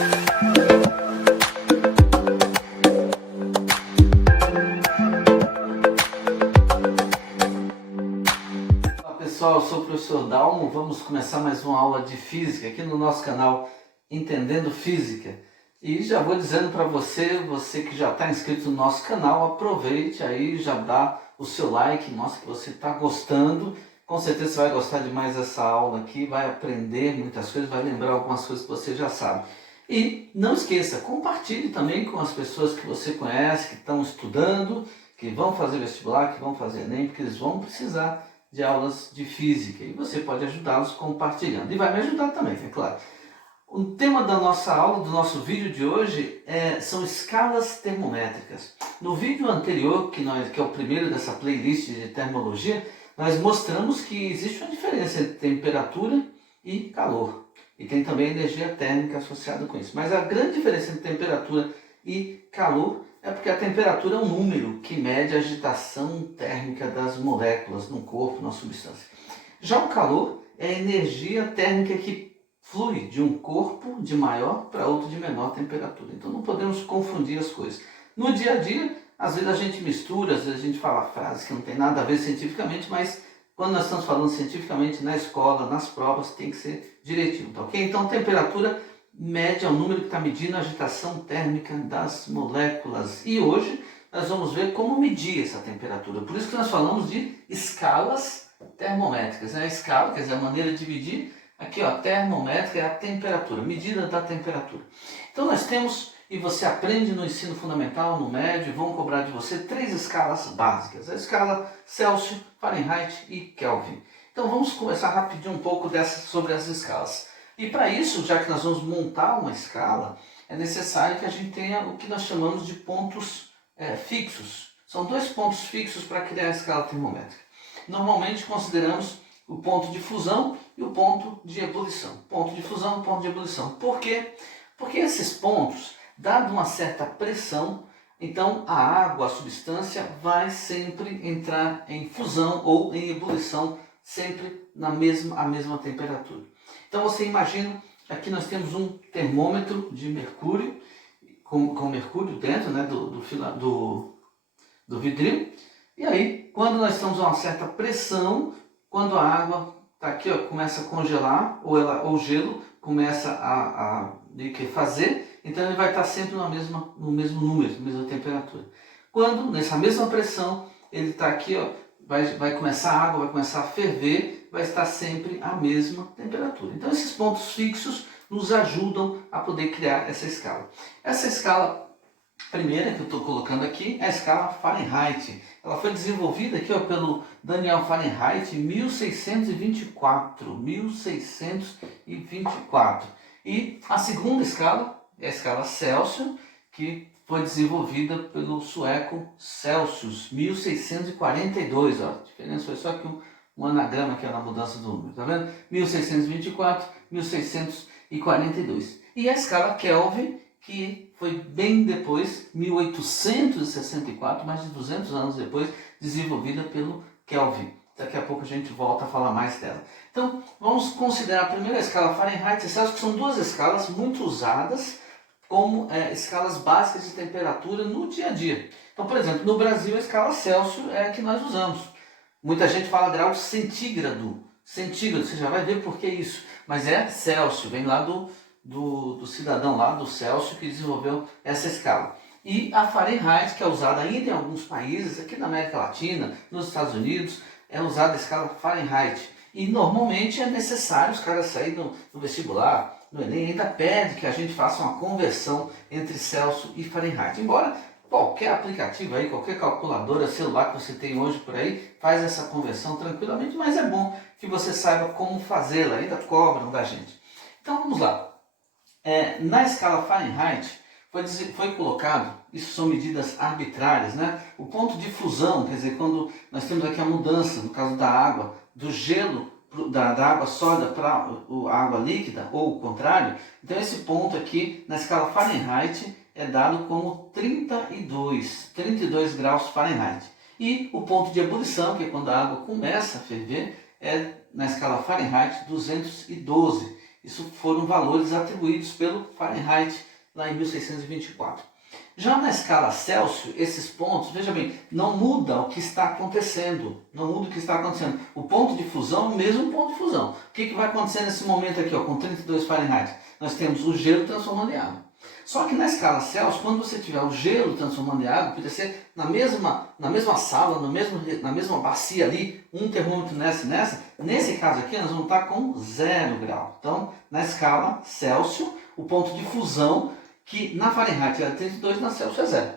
Olá pessoal, eu sou o professor Dalmo. Vamos começar mais uma aula de física aqui no nosso canal Entendendo Física. E já vou dizendo para você que já está inscrito no nosso canal, aproveite aí, já dá o seu like, mostra que você está gostando. Com certeza você vai gostar demais dessa aula aqui, vai aprender muitas coisas, vai lembrar algumas coisas que você já sabe. E não esqueça, compartilhe também com as pessoas que você conhece, que estão estudando, que vão fazer vestibular, que vão fazer Enem, porque eles vão precisar de aulas de física e você pode ajudá-los compartilhando. E vai me ajudar também, é claro. O tema da nossa aula, do nosso vídeo de hoje, são escalas termométricas. No vídeo anterior, que é o primeiro dessa playlist de termologia, nós mostramos que existe uma diferença entre temperatura e calor. E tem também energia térmica associada com isso. Mas a grande diferença entre temperatura e calor é porque a temperatura é um número que mede a agitação térmica das moléculas no corpo, na substância. Já o calor é a energia térmica que flui de um corpo de maior para outro de menor temperatura. Então não podemos confundir as coisas. No dia a dia, às vezes a gente mistura, às vezes a gente fala frases que não tem nada a ver cientificamente, mas quando nós estamos falando cientificamente na escola, nas provas, tem que ser direitinho, tá ok? Então temperatura média é o número que está medindo a agitação térmica das moléculas. E hoje nós vamos ver como medir essa temperatura. Por isso que nós falamos de escalas termométricas. A escala, quer dizer, a maneira de medir. Aqui, ó, termométrica é a temperatura, medida da temperatura. Então nós temos, e você aprende no ensino fundamental, no médio, vão cobrar de você 3 escalas básicas. A escala Celsius, Fahrenheit e Kelvin. Então vamos conversar rapidinho um pouco sobre as escalas. E para isso, já que nós vamos montar uma escala, é necessário que a gente tenha o que nós chamamos de pontos fixos. São 2 pontos fixos para criar a escala termométrica. Normalmente consideramos o ponto de fusão e o ponto de ebulição. Ponto de fusão e ponto de ebulição. Por quê? Porque esses pontos, dado uma certa pressão, então a água, a substância, vai sempre entrar em fusão ou em ebulição, sempre a mesma temperatura. Então você imagina, aqui nós temos um termômetro de mercúrio, com mercúrio dentro, né, do vidrinho. E aí, quando nós estamos a uma certa pressão, quando a água está aqui, ó, começa a congelar, ou o gelo começa a fazer, então ele vai estar sempre no mesmo número, na mesma temperatura. Quando, nessa mesma pressão, ele está aqui, ó, vai começar a água, vai começar a ferver, vai estar sempre a mesma temperatura. Então esses pontos fixos nos ajudam a poder criar essa escala. Essa escala primeira que eu estou colocando aqui é a escala Fahrenheit. Ela foi desenvolvida aqui, ó, pelo Daniel Fahrenheit em 1624. E a segunda escala é a escala Celsius, que foi desenvolvida pelo sueco Celsius, 1642. Ó. A diferença foi só que um anagrama aqui na mudança do número, tá vendo? 1624, 1642. E a escala Kelvin, que foi bem depois, 1864, mais de 200 anos depois, desenvolvida pelo Kelvin. Daqui a pouco a gente volta a falar mais dela. Então, vamos considerar a primeira escala Fahrenheit e Celsius, que são 2 escalas muito usadas como escalas básicas de temperatura no dia a dia. Então, por exemplo, no Brasil a escala Celsius é a que nós usamos. Muita gente fala grau centígrado. Centígrado, você já vai ver por que isso. Mas é Celsius, vem lá do cidadão lá, do Celsius, que desenvolveu essa escala. E a Fahrenheit, que é usada ainda em alguns países, aqui na América Latina, nos Estados Unidos, é usada a escala Fahrenheit. E normalmente é necessário os caras saírem no vestibular, no Enem, ainda pede que a gente faça uma conversão entre Celsius e Fahrenheit. Embora qualquer aplicativo aí, qualquer calculadora, celular que você tem hoje por aí, faz essa conversão tranquilamente, mas é bom que você saiba como fazê-la, ainda cobram da gente. Então vamos lá. Na escala Fahrenheit foi colocado, isso são medidas arbitrárias, né? O ponto de fusão, quer dizer, quando nós temos aqui a mudança, no caso da água, do gelo, da água sólida para a água líquida, ou o contrário, então esse ponto aqui, na escala Fahrenheit, é dado como 32 graus Fahrenheit. E o ponto de ebulição, que é quando a água começa a ferver, é na escala Fahrenheit 212. Isso foram valores atribuídos pelo Fahrenheit lá em 1624. Já na escala Celsius, esses pontos, veja bem, não muda o que está acontecendo. Não muda o que está acontecendo. O ponto de fusão é o mesmo ponto de fusão. O que vai acontecer nesse momento aqui, ó, com 32 Fahrenheit? Nós temos o gelo transformando em água. Só que na escala Celsius, quando você tiver o gelo transformando em água, podia ser na mesma sala, na mesma bacia ali, um termômetro nessa e nessa. Nesse caso aqui, nós vamos estar com 0 grau. Então, na escala Celsius, o ponto de fusão, que na Fahrenheit era 32, na Celsius é 0.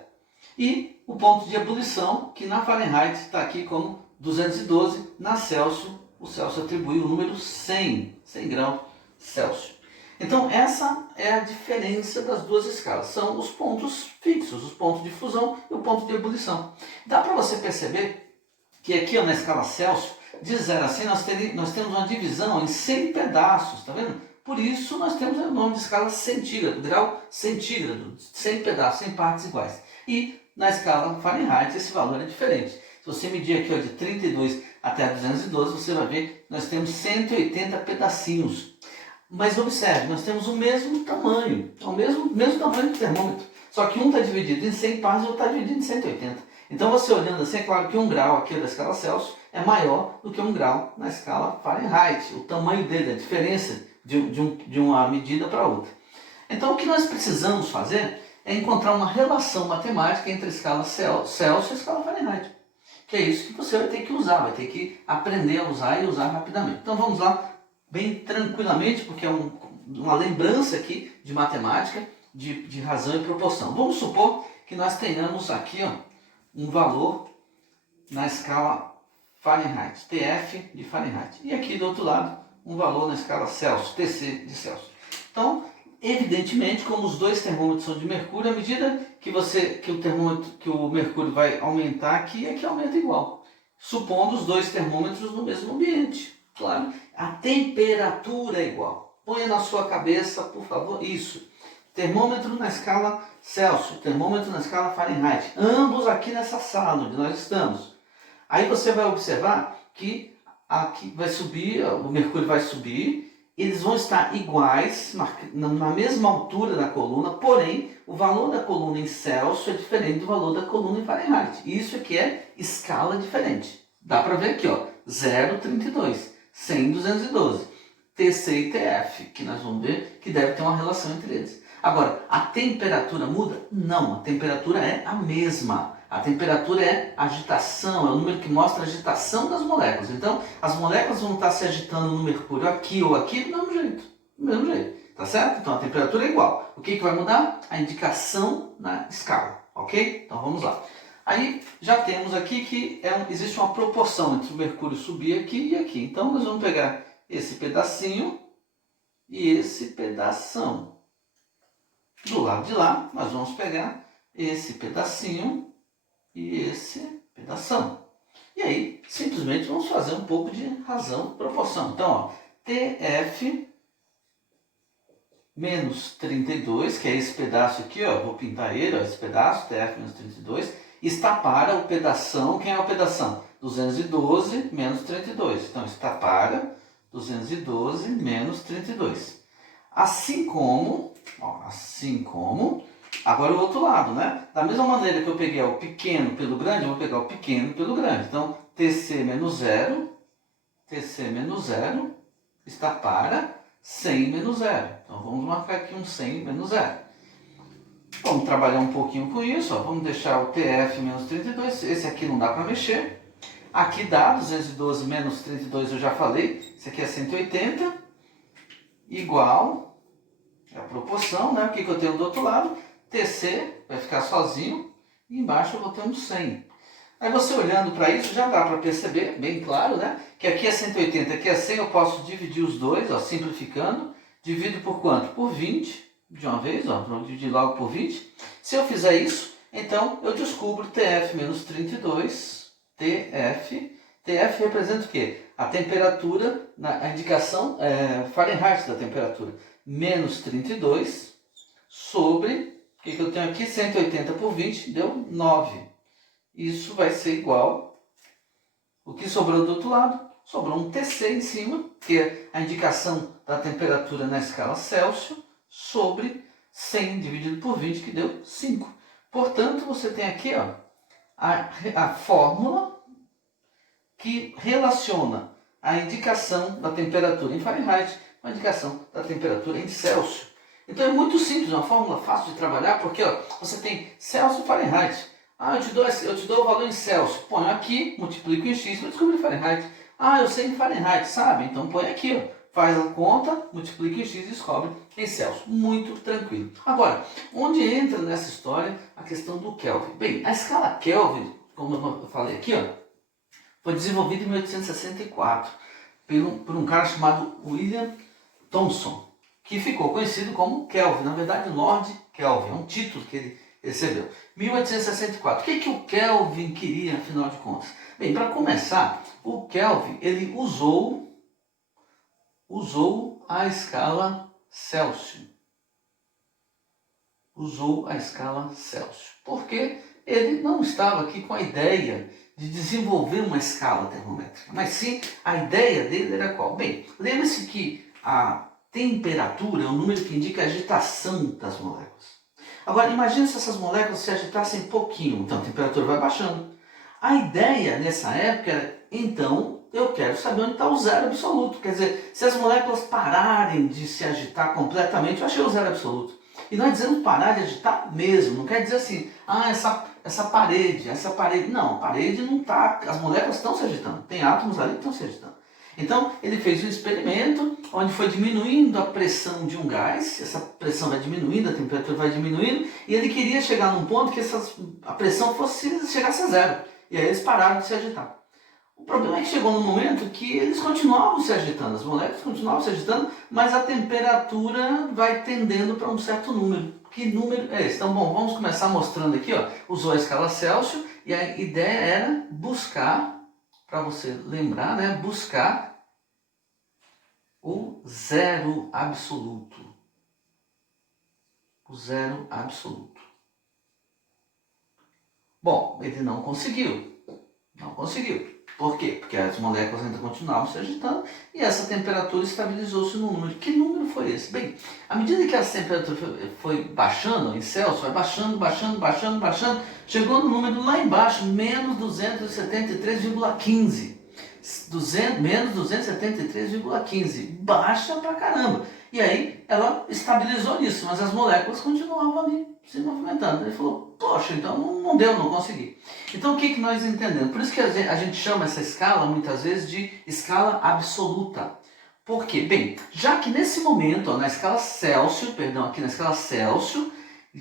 E o ponto de ebulição, que na Fahrenheit está aqui como 212, na Celsius, o Celsius atribui o número 100 graus Celsius. Então essa é a diferença das duas escalas, são os pontos fixos, os pontos de fusão e o ponto de ebulição. Dá para você perceber que aqui ó, na escala Celsius, de 0 a 100, nós temos uma divisão em 100 pedaços, tá vendo? Por isso nós temos o nome de escala centígrado, grau centígrado, 100 pedaços, 100 partes iguais. E na escala Fahrenheit esse valor é diferente. Se você medir aqui ó, de 32 até 212, você vai ver que nós temos 180 pedacinhos. Mas observe, nós temos o mesmo tamanho, o mesmo tamanho do termômetro. Só que um está dividido em 100 partes e o outro está dividido em 180. Então você olhando assim, é claro que 1 grau aqui da escala Celsius é maior do que 1 grau na escala Fahrenheit. O tamanho dele, a diferença de uma medida para outra. Então o que nós precisamos fazer é encontrar uma relação matemática entre a escala Celsius e a escala Fahrenheit. Que é isso que você vai ter que usar, vai ter que aprender a usar e usar rapidamente. Então vamos lá, bem tranquilamente, porque é uma lembrança aqui de matemática, de razão e proporção. Vamos supor que nós tenhamos aqui ó, um valor na escala Fahrenheit, TF de Fahrenheit. E aqui do outro lado, um valor na escala Celsius, TC de Celsius. Então, evidentemente, como os dois termômetros são de mercúrio, à medida que o mercúrio vai aumentar aqui, aqui aumenta igual. Supondo os dois termômetros no mesmo ambiente. Claro, a temperatura é igual. Ponha na sua cabeça, por favor, isso. Termômetro na escala Celsius, termômetro na escala Fahrenheit. Ambos aqui nessa sala onde nós estamos. Aí você vai observar que aqui vai subir, o mercúrio vai subir, eles vão estar iguais, na mesma altura da coluna, porém, o valor da coluna em Celsius é diferente do valor da coluna em Fahrenheit. Isso aqui é escala diferente. Dá para ver aqui, ó, 0,32. 100, 212, TC e TF, que nós vamos ver que deve ter uma relação entre eles. Agora, a temperatura muda? Não, a temperatura é a mesma. A temperatura é agitação, é o número que mostra a agitação das moléculas. Então, as moléculas vão estar se agitando no mercúrio aqui ou aqui do mesmo jeito. Do mesmo jeito, tá certo? Então, a temperatura é igual. O que vai mudar? A indicação na escala, ok? Então, vamos lá. Aí já temos aqui que existe uma proporção entre o mercúrio subir aqui e aqui. Então nós vamos pegar esse pedacinho e esse pedação. Do lado de lá, nós vamos pegar esse pedacinho e esse pedação. E aí, simplesmente vamos fazer um pouco de razão proporção. Então, ó, TF menos 32, que é esse pedaço aqui, ó, vou pintar ele, ó, esse pedaço, TF menos 32, está para o pedação, quem é o pedação? 212 menos 32. Então, está para 212 menos 32. Assim como, agora o outro lado, né? Da mesma maneira que eu peguei o pequeno pelo grande, eu vou pegar o pequeno pelo grande. Então, TC menos 0 está para 100 menos 0. Então, vamos marcar aqui um 100 menos 0. Vamos trabalhar um pouquinho com isso, ó. Vamos deixar o TF menos 32, esse aqui não dá para mexer. Aqui dá 212 menos 32, eu já falei, esse aqui é 180, igual, é a proporção, né? O que eu tenho do outro lado? TC vai ficar sozinho, e embaixo eu vou ter um 100. Aí você olhando para isso, já dá para perceber, bem claro, né? Que aqui é 180, aqui é 100, eu posso dividir os dois, ó, simplificando. Divido por quanto? Por 20. De uma vez, ó, vamos dividir logo por 20. Se eu fizer isso, então eu descubro TF menos 32, TF representa o quê? A temperatura, a indicação Fahrenheit da temperatura, menos 32 sobre, o que eu tenho aqui? 180 por 20, deu 9. Isso vai ser igual, o que sobrou do outro lado? Sobrou um TC em cima, que é a indicação da temperatura na escala Celsius sobre 100 dividido por 20, que deu 5. Portanto, você tem aqui ó, a fórmula que relaciona a indicação da temperatura em Fahrenheit com a indicação da temperatura em Celsius. Então é muito simples, uma fórmula fácil de trabalhar, porque ó, você tem Celsius e Fahrenheit. Eu te dou o valor em Celsius, ponho aqui, multiplico em X, vou descobrir Fahrenheit. Eu sei em Fahrenheit, sabe? Então põe aqui, ó, faz a conta, multiplica em X e descobre em Celsius. Muito tranquilo. Agora, onde entra nessa história a questão do Kelvin? Bem, a escala Kelvin, como eu falei aqui, ó, foi desenvolvida em 1864 por um cara chamado William Thomson, que ficou conhecido como Kelvin. Na verdade, Lord Kelvin, é um título que ele recebeu. 1864. O que o Kelvin queria, afinal de contas? Bem, para começar, o Kelvin ele usou a escala Celsius. Usou a escala Celsius. Porque ele não estava aqui com a ideia de desenvolver uma escala termométrica, mas sim a ideia dele era qual? Bem, lembre-se que a temperatura é um número que indica a agitação das moléculas. Agora, imagine se essas moléculas se agitassem pouquinho, então a temperatura vai baixando. A ideia nessa época era, então, eu quero saber onde está o zero absoluto. Quer dizer, se as moléculas pararem de se agitar completamente, eu achei o zero absoluto. E nós dizemos parar de agitar mesmo, não quer dizer assim, essa parede. Não, a parede não está, as moléculas estão se agitando, tem átomos ali que estão se agitando. Então, ele fez um experimento onde foi diminuindo a pressão de um gás, essa pressão vai diminuindo, a temperatura vai diminuindo, e ele queria chegar num ponto que a pressão chegasse a zero. E aí eles pararam de se agitar. O problema é que chegou num momento que eles continuavam se agitando, as moléculas continuavam se agitando, mas a temperatura vai tendendo para um certo número. Que número é esse? Então, bom, vamos começar mostrando aqui, ó, usou a escala Celsius, e a ideia era buscar, para você lembrar, né, buscar o zero absoluto. O zero absoluto. Bom, ele não conseguiu. Não conseguiu. Por quê? Porque as moléculas ainda continuavam se agitando e essa temperatura estabilizou-se no número. Que número foi esse? Bem, à medida que essa temperatura foi baixando em Celsius, vai baixando, chegou no número lá embaixo, menos 273,15. Menos 273,15. Baixa pra caramba. E aí ela estabilizou nisso, mas as moléculas continuavam ali se movimentando. Ele falou, poxa, então não deu, não consegui. Então o que nós entendemos? Por isso que a gente chama essa escala muitas vezes de escala absoluta. Por quê? Bem, já que nesse momento, ó, na escala Celsius,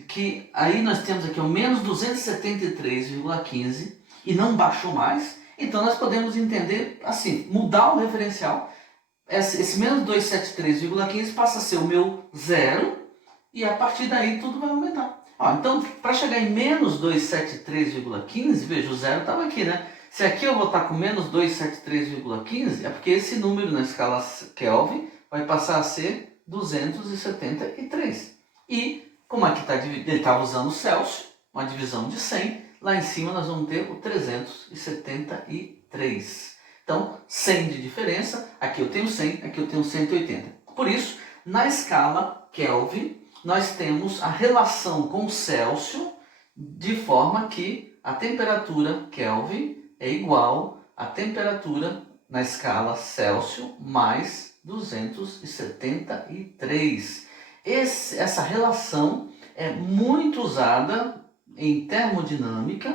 que aí nós temos aqui o menos 273,15 e não baixou mais, então nós podemos entender assim, mudar o referencial. Esse menos 273,15 passa a ser o meu zero e a partir daí tudo vai aumentar. Então, para chegar em menos 273,15, veja, o zero estava aqui, né? Se aqui eu vou estar com menos 273,15, é porque esse número na escala Kelvin vai passar a ser 273. E, como aqui ele estava usando o Celsius, uma divisão de 100, lá em cima nós vamos ter o 373. Então, 100 de diferença, aqui eu tenho 100, aqui eu tenho 180. Por isso, na escala Kelvin, nós temos a relação com Celsius de forma que a temperatura Kelvin é igual à temperatura na escala Celsius mais 273. Essa relação é muito usada em termodinâmica.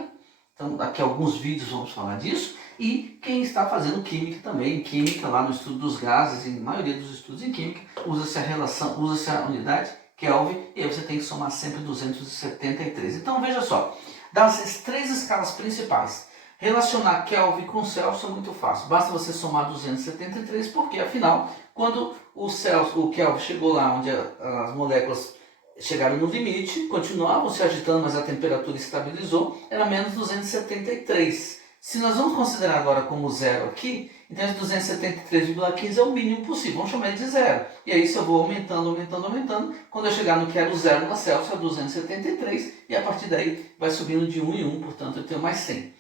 Então, daqui a alguns vídeos vamos falar disso. E quem está fazendo química também, química lá no estudo dos gases, em maioria dos estudos em química, usa-se a relação, usa-se a unidade Kelvin, e aí você tem que somar sempre 273. Então veja só, das três escalas principais, relacionar Kelvin com Celsius é muito fácil. Basta você somar 273, porque afinal, quando o Kelvin chegou lá onde as moléculas chegaram no limite, continuavam se agitando, mas a temperatura estabilizou, era menos 273. Se nós vamos considerar agora como zero aqui, então esse 273,15 é o mínimo possível, vamos chamar ele de zero. E aí se eu vou aumentando, quando eu chegar no que era o zero na Celsius, é 273, e a partir daí vai subindo de 1 em 1, portanto eu tenho mais 100.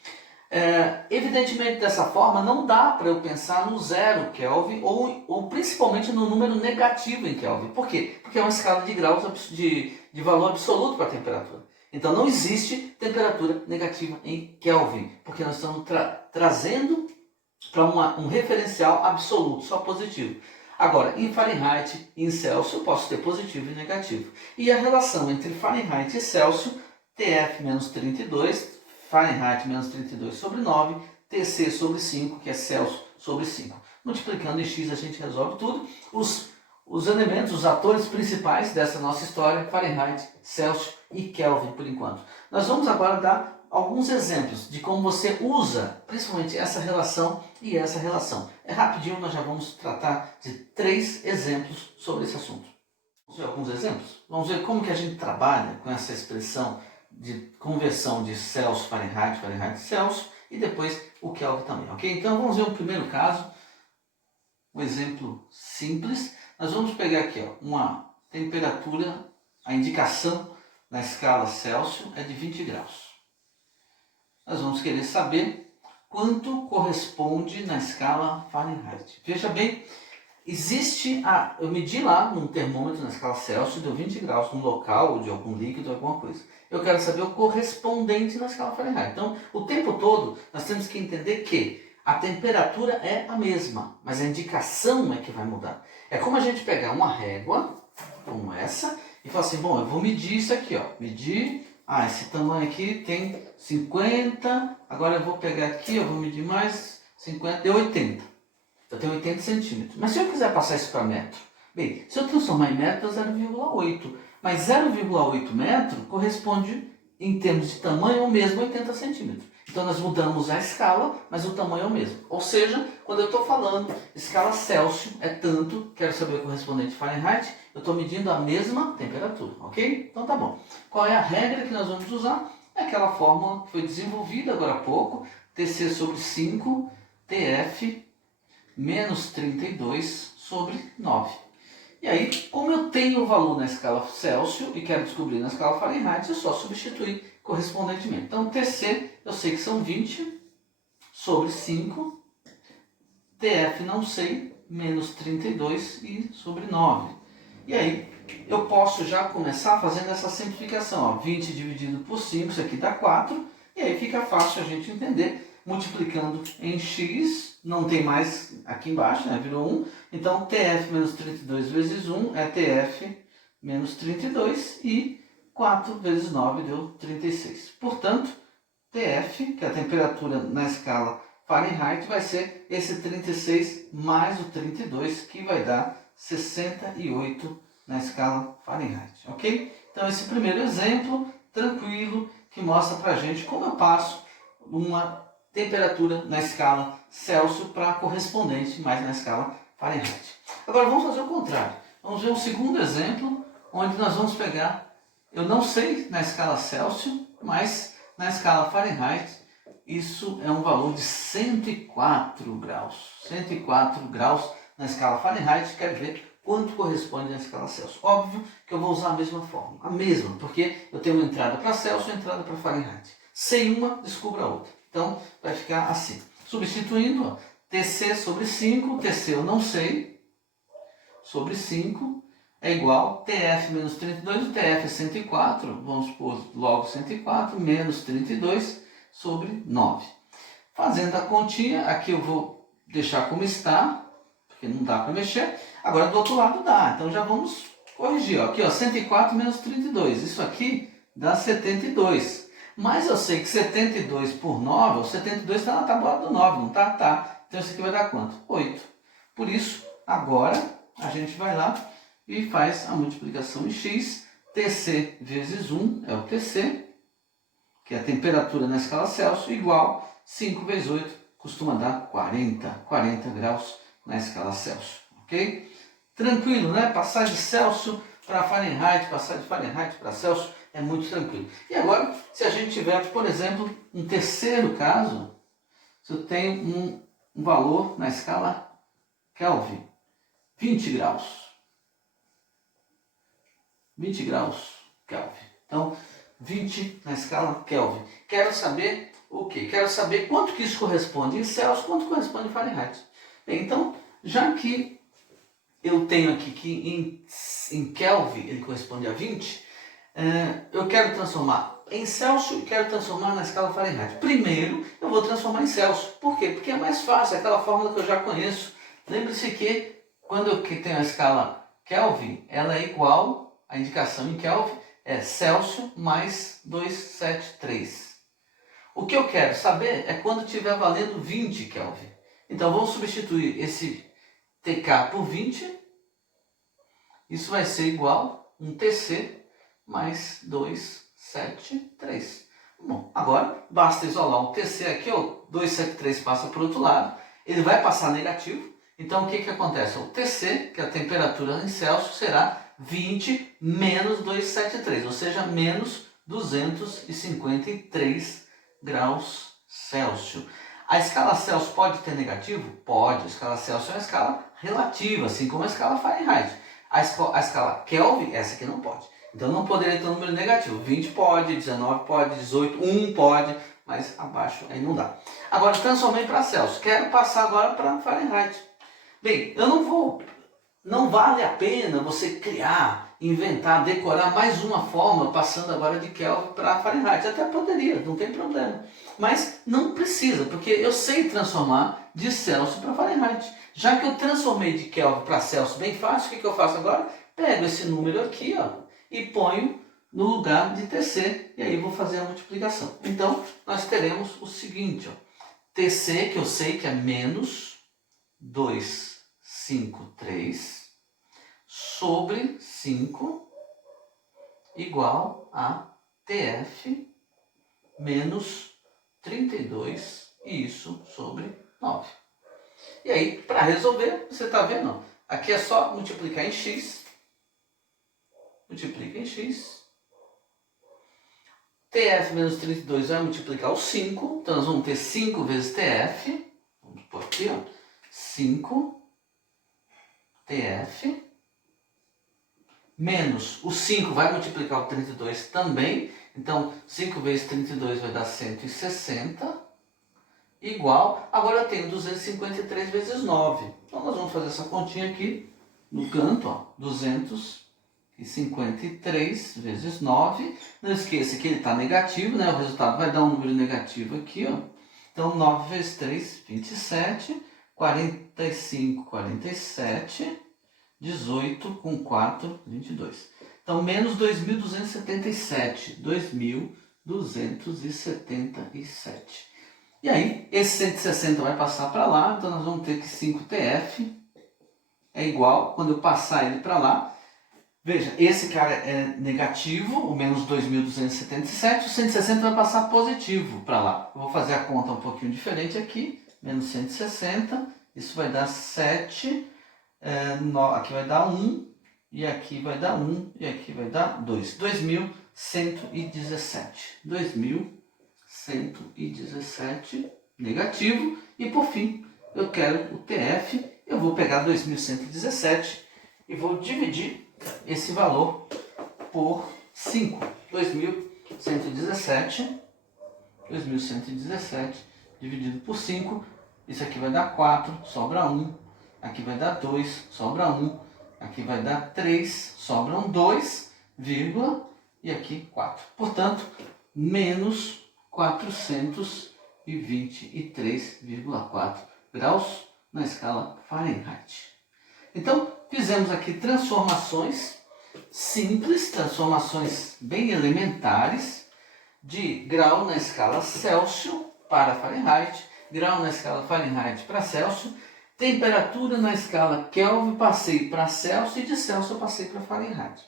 Evidentemente, dessa forma, não dá para eu pensar no 0 Kelvin ou principalmente no número negativo em Kelvin. Por quê? Porque é uma escala de graus de valor absoluto para a temperatura. Então não existe temperatura negativa em Kelvin, porque nós estamos trazendo para um referencial absoluto, só positivo. Agora, em Fahrenheit e em Celsius, eu posso ter positivo e negativo. E a relação entre Fahrenheit e Celsius, TF menos 32, Fahrenheit menos 32 sobre 9, TC sobre 5, que é Celsius sobre 5. Multiplicando em x a gente resolve tudo. Os elementos, os atores principais dessa nossa história, Fahrenheit, Celsius e Kelvin, por enquanto. Nós vamos agora dar alguns exemplos de como você usa, principalmente essa relação e essa relação. Rapidinho, nós já vamos tratar de 3 exemplos sobre esse assunto. Vamos ver alguns exemplos? Vamos ver como que a gente trabalha com essa expressão de conversão de Celsius, Fahrenheit, Fahrenheit, Celsius, e depois o Kelvin também, ok? Então vamos ver o primeiro caso, um exemplo simples. Nós vamos pegar aqui uma temperatura, a indicação na escala Celsius é de 20 graus. Nós vamos querer saber quanto corresponde na escala Fahrenheit. Veja bem, eu medi lá num termômetro na escala Celsius, deu 20 graus num local, ou de algum líquido, alguma coisa. Eu quero saber o correspondente na escala Fahrenheit. Então, o tempo todo, nós temos que entender que a temperatura é a mesma, mas a indicação é que vai mudar. É como a gente pegar uma régua, como essa, e falar assim, bom, eu vou medir isso aqui, medir, esse tamanho aqui tem 50, agora eu vou pegar aqui, eu vou medir mais 50, deu 80. Eu tenho 80 centímetros. Mas se eu quiser passar isso para metro, bem, se eu transformar em metro, é 0,8. Mas 0,8 metro corresponde, em termos de tamanho, ao mesmo 80 centímetros. Então nós mudamos a escala, mas o tamanho é o mesmo. Ou seja, quando eu estou falando escala Celsius é tanto, quero saber o correspondente Fahrenheit, eu estou medindo a mesma temperatura, ok? Então tá bom. Qual é a regra que nós vamos usar? É aquela fórmula que foi desenvolvida agora há pouco, TC sobre 5, TF menos 32 sobre 9. E aí, como eu tenho o valor na escala Celsius e quero descobrir na escala Fahrenheit, é só substituir correspondentemente. Então, TC, eu sei que são 20 sobre 5, TF não sei, menos 32 e sobre 9. E aí, eu posso já começar fazendo essa simplificação. 20 dividido por 5, isso aqui dá 4, e aí fica fácil a gente entender. Multiplicando em x, não tem mais aqui embaixo, né? Virou 1. Então, TF menos 32 vezes 1 é TF menos 32 e 4 vezes 9 deu 36. Portanto, TF, que é a temperatura na escala Fahrenheit, vai ser esse 36 mais o 32, que vai dar 68 na escala Fahrenheit, ok? Então, esse primeiro exemplo, tranquilo, que mostra pra gente como eu passo uma temperatura na escala Celsius para correspondente mais na escala Fahrenheit. Agora vamos fazer o contrário. Vamos ver um segundo exemplo, onde nós vamos pegar, eu não sei na escala Celsius, mas na escala Fahrenheit, isso é um valor de 104 graus. 104 graus na escala Fahrenheit, quero ver quanto corresponde na escala Celsius. Óbvio que eu vou usar a mesma fórmula, a mesma, porque eu tenho uma entrada para Celsius e uma entrada para Fahrenheit. Sem uma, descubra a outra. Então, vai ficar assim. Substituindo, TC sobre 5, TC eu não sei, sobre 5 é igual TF menos 32, o TF é 104, vamos pôr logo 104, menos 32 sobre 9. Fazendo a continha, aqui eu vou deixar como está, porque não dá para mexer. Agora do outro lado dá, então já vamos corrigir. Aqui, 104 menos 32, isso aqui dá 72. Mas eu sei que 72 por 9, o 72 está na tabuada do 9, não está? Tá. Então isso aqui vai dar quanto? 8. Por isso, agora a gente vai lá e faz a multiplicação em x. TC vezes 1 é o TC, que é a temperatura na escala Celsius, igual 5 vezes 8, costuma dar 40 graus na escala Celsius. Ok? Tranquilo, né? Passar de Celsius para Fahrenheit, passar de Fahrenheit para Celsius, é muito tranquilo. E agora, se a gente tiver, por exemplo, um terceiro caso, se eu tenho um valor na escala Kelvin, 20 graus. 20 graus Kelvin. Então, 20 na escala Kelvin. Quero saber o quê? Quero saber quanto que isso corresponde em Celsius, quanto corresponde em Fahrenheit. Bem, então, já que eu tenho aqui que em Kelvin ele corresponde a 20, eu quero transformar em Celsius e quero transformar na escala Fahrenheit. Primeiro, eu vou transformar em Celsius. Por quê? Porque é mais fácil, é aquela fórmula que eu já conheço. Lembre-se que quando eu tenho a escala Kelvin, ela é igual, a indicação em Kelvin é Celsius mais 273. O que eu quero saber é quando estiver valendo 20 Kelvin. Então vamos substituir esse TK por 20. Isso vai ser igual a um TC mais 273. Bom, agora basta isolar o TC aqui, ó, 273 passa para o outro lado, ele vai passar negativo. Então o que acontece? O TC, que é a temperatura em Celsius, será 20 menos 273, ou seja, menos 253 graus Celsius. A escala Celsius pode ter negativo? Pode. A escala Celsius é uma escala relativa, assim como a escala Fahrenheit. A escala Kelvin, essa aqui não pode. Então não poderia ter um número negativo. 20 pode, 19 pode, 18, 1 pode, mas abaixo aí não dá. Agora transformei para Celsius. Quero passar agora para Fahrenheit. Bem, eu não vale a pena você criar, inventar, decorar mais uma fórmula passando agora de Kelvin para Fahrenheit. Até poderia, não tem problema. Mas não precisa, porque eu sei transformar de Celsius para Fahrenheit. Já que eu transformei de Kelvin para Celsius bem fácil, o que eu faço agora? Pego esse número aqui, ó, e ponho no lugar de TC, e aí vou fazer a multiplicação. Então, nós teremos o seguinte, ó, TC, que eu sei que é menos 253 sobre 5 igual a TF menos 32, e isso sobre 9. E aí, para resolver, você está vendo, ó, aqui é só multiplicar em x, multiplica em x, TF menos 32 vai multiplicar o 5, então nós vamos ter 5 vezes TF, vamos pôr aqui, ó, 5 TF, menos o 5 vai multiplicar o 32 também, então 5 vezes 32 vai dar 160, igual, agora eu tenho 253 vezes 9. Então nós vamos fazer essa continha aqui no canto, ó, 253 vezes 9. Não esqueça que ele está negativo, né? O resultado vai dar um número negativo aqui, ó. Então 9 vezes 3, 27, 45, 47, 18 com 4, 22. Então menos 2.277, 2.277. E aí, esse 160 vai passar para lá, então nós vamos ter que 5TF é igual, quando eu passar ele para lá, veja, esse cara é negativo, o menos 2.277, o 160 vai passar positivo para lá. Eu vou fazer a conta um pouquinho diferente aqui, menos 160, isso vai dar 7, aqui vai dar 1, e aqui vai dar 1, e aqui vai dar 2. 2.117. 2.117 negativo. E por fim, eu quero o TF. Eu vou pegar 2.117 e vou dividir esse valor por 5. 2.117 dividido por 5. Isso aqui vai dar 4, sobra 1. Aqui vai dar 2, sobra 1. Aqui vai dar 3, sobram 2, vírgula, e aqui 4. Portanto, menos 423,4 graus na escala Fahrenheit. Então, fizemos aqui transformações simples, transformações bem elementares, de grau na escala Celsius para Fahrenheit, grau na escala Fahrenheit para Celsius, temperatura na escala Kelvin, passei para Celsius, e de Celsius eu passei para Fahrenheit.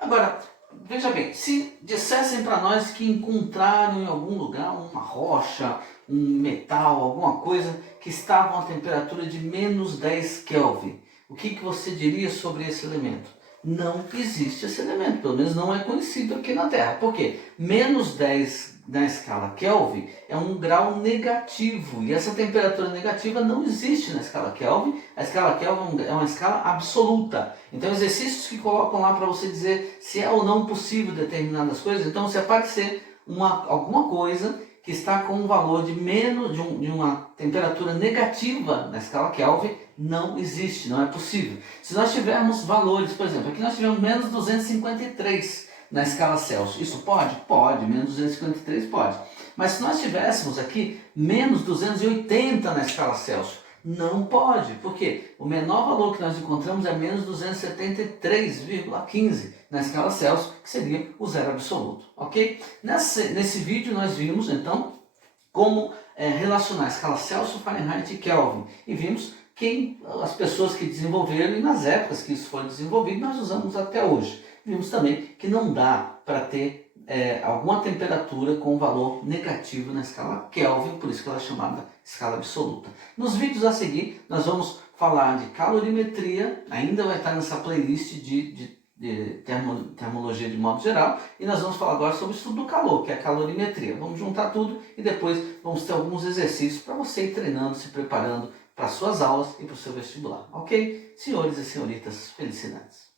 Agora, veja bem, se dissessem para nós que encontraram em algum lugar uma rocha, um metal, alguma coisa que estava a uma temperatura de menos 10 Kelvin, o que você diria sobre esse elemento? Não existe esse elemento, pelo menos não é conhecido aqui na Terra. Por quê? Menos 10 na escala Kelvin é um grau negativo, e essa temperatura negativa não existe na escala Kelvin. A escala Kelvin é uma escala absoluta. Então exercícios que colocam lá para você dizer se é ou não possível determinadas coisas, então se aparecer alguma coisa que está com um valor de menos de uma temperatura negativa na escala Kelvin não existe, não é possível. Se nós tivermos valores, por exemplo, aqui nós tivemos menos 253 na escala Celsius, isso pode? Pode, menos 253 pode. Mas se nós tivéssemos aqui menos 280 na escala Celsius, não pode, porque o menor valor que nós encontramos é menos 273,15 na escala Celsius, que seria o zero absoluto, ok? Nesse vídeo nós vimos, então, como relacionar a escala Celsius, Fahrenheit e Kelvin. E vimos as pessoas que desenvolveram e nas épocas que isso foi desenvolvido, nós usamos até hoje. Vimos também que não dá para ter alguma temperatura com valor negativo na escala Kelvin, por isso que ela é chamada escala absoluta. Nos vídeos a seguir, nós vamos falar de calorimetria, ainda vai estar nessa playlist de termologia de modo geral, e nós vamos falar agora sobre o estudo do calor, que é a calorimetria. Vamos juntar tudo e depois vamos ter alguns exercícios para você ir treinando, se preparando para as suas aulas e para o seu vestibular, ok? Senhores e senhoritas, felicidades!